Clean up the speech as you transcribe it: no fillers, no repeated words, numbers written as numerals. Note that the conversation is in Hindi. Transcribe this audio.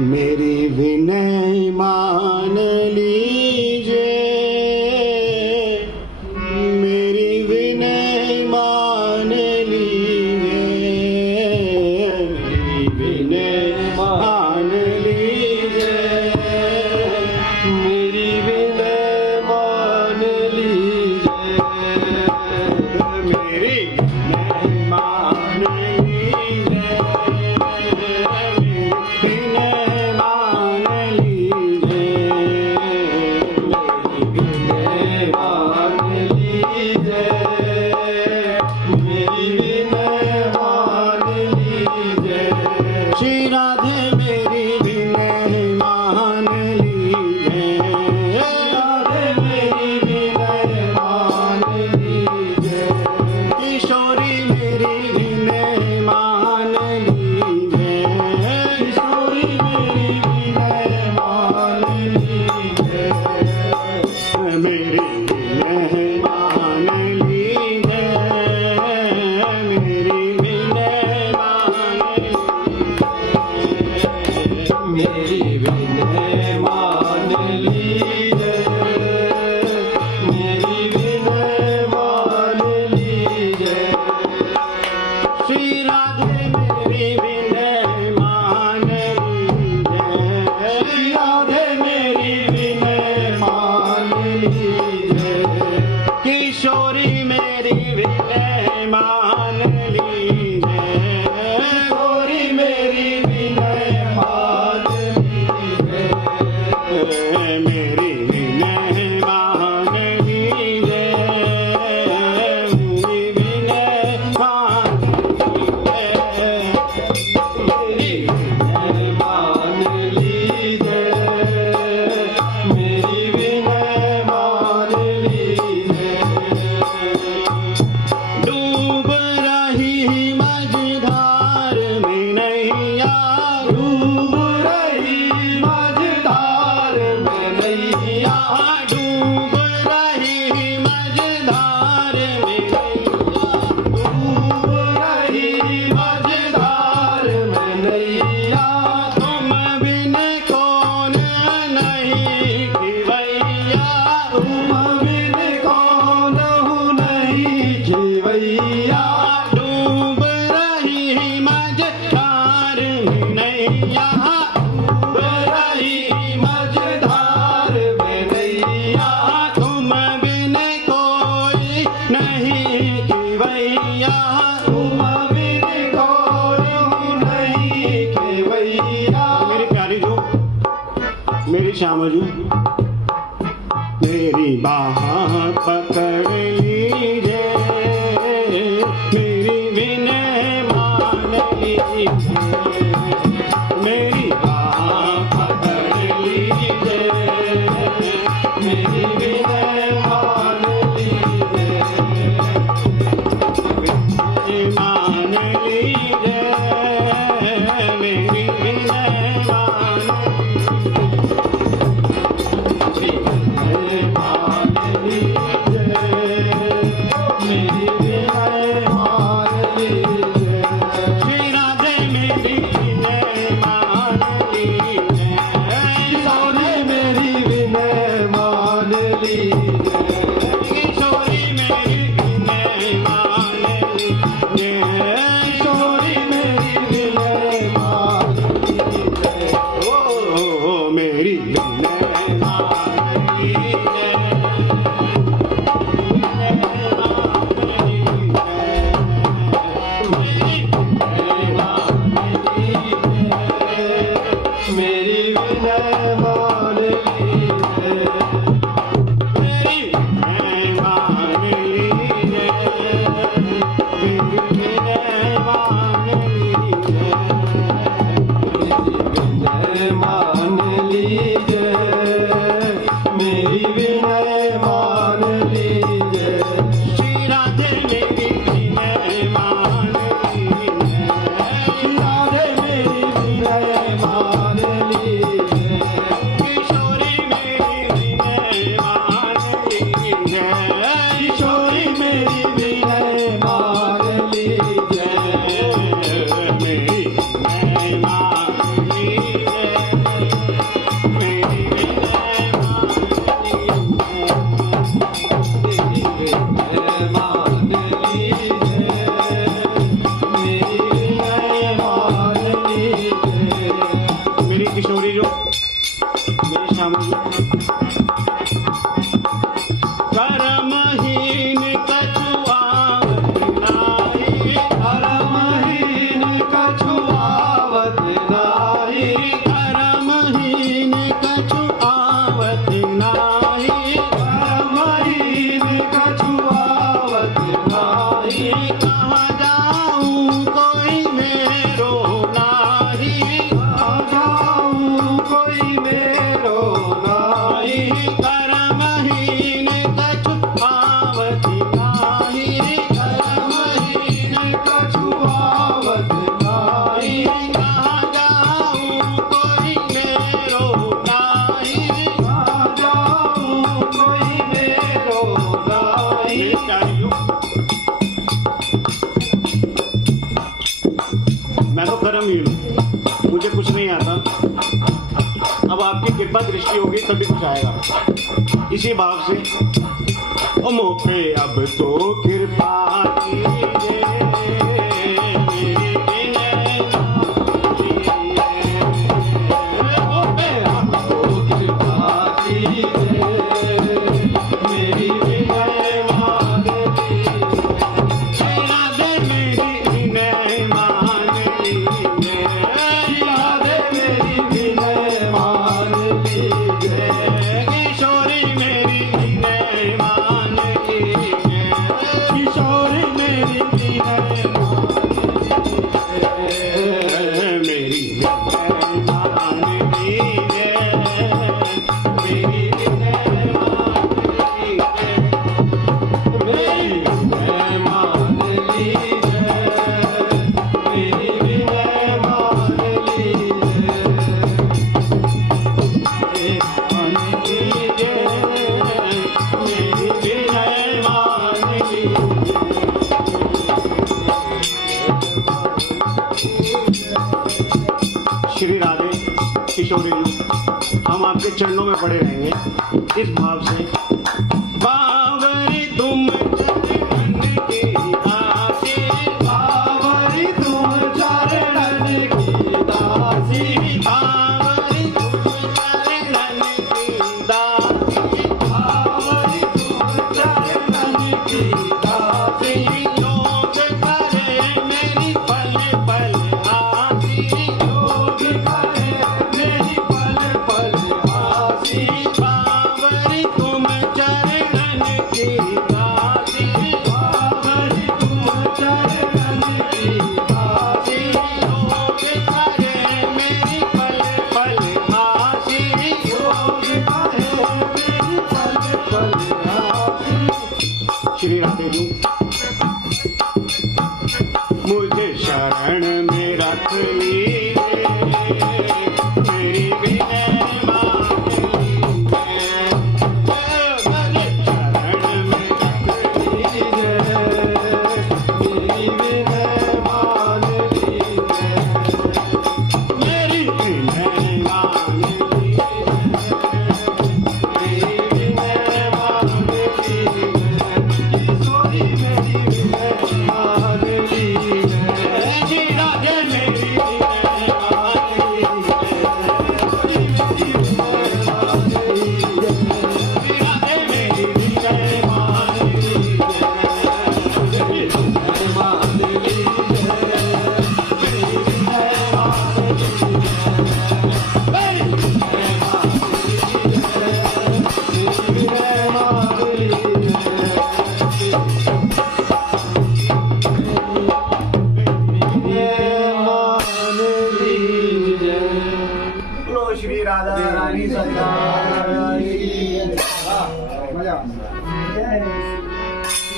मेरी विनय मान लीजिए, मेरी विनय मान लीजिए, मेरी विनय मान लीजिए, मेरी विनय मान लीजिए, मेरी विनय मान लीजिए, श्री राधे मेरी विनय मान लीजिए, राधे मेरी विनय मान लीजिए, किशोरी मेरी विनय मान लीजिए, किशोरी मेरी विनय मान लीजिए, मेरी विनय मान लीजिए, मेरी विनय मान मेरी विनय मान लीजिए, मेरी विनय मान लीजिए, श्री राधे मेरी विनय मान लीजिए, श्री राधे मेरी विनय मान लीजिए, किशोरी मेरी विनय मान लीजिए, किशोरी मेरी विनय मान लीजिए, मेरी विनय मान लीजिए, मेरी विनय मान मेरी विनय मान लीजिए, मेरी विनय मान लीजिए, डूब रही मझधार में नैया, डूब रही मझधार में नैया, डूब रही मझधार में नैया, डूब रही मझधार में नैया, तुम बिन कौन नहीं खिवैया, तुम बिन कौन हूँ नहीं जीवैया, डूब रही मझधार में नैया, डूब रही मझधार में नैया, तुम बिन कोई नहीं खिवैया, तुम बिन कौन हूँ नहीं खेवैया, मेरी प्यारी जो मेरी श्यामा जो मेरी बाह पकड़ लीजिए, मेरी विनय मान लीजिए, मेरी बाह पकड़ लीजिए, मेरी विनय मान लीजिए, मान लीजिए, मेरी विनय मान मान लीजिए, नहीं आता। अब आपकी कृपा दृष्टि होगी तभी कुछ आएगा। इसी भाव से ओ मुँह पे अब तो कृपा कीजिए, मेरी विनय मुँह पे अब तो कृपा कीजिए, मेरी विनय मान लीजिए। राधे मेरी विनय मान लीजिए, राधे मेरी विनय मान लीजिए। किशोरी मेरी विनय मान लीजिए, किशोरी मेरी विनय मान लीजिए। मेरी विनय मान लीजिए, मेरी विनय मान लीजिए। मेरी विनय मान लीजिए। मेरी विनय मान लीजिए। मान लीजिए, मेरी विनय मान लीजिए। श्री राधे किशोरी जी, हम आपके चरणों में पड़े रहेंगे इस भाव से। बावरी तुम चरण की दासी, बावरी तुम चरणन की दासी। बावरी तुम चरण की दासी, बावरी तुम चरणन की दासी। योग करे मेरी पल पल आसी, योग करे मेरी पल पल आसी। बावरी तुम चरणन की दासी, बावरी तुम चरणन की दासी। योग करे मेरी पल पल आसी। योग करे मेरी पल पल आसी। श्री राधे जी, मुझे शरण में रख लीजिए, मेरी विनय मान लीजिए। मुझे शरण में रख लीजिए, मेरी विनय मान लीजिए। मेरी विनय मान लीजिए, मेरी विनय मान लीजिए। किशोरी मेरी विनय मान लीजिए। श्री राधे मेरी विनय मान लीजिए, मेरी विनय मान लीजिए। श्री राधे मेरी विनय मान लीजिए। मान लीजिए। मेरी विनय मान श्री राधा रानी सरकार।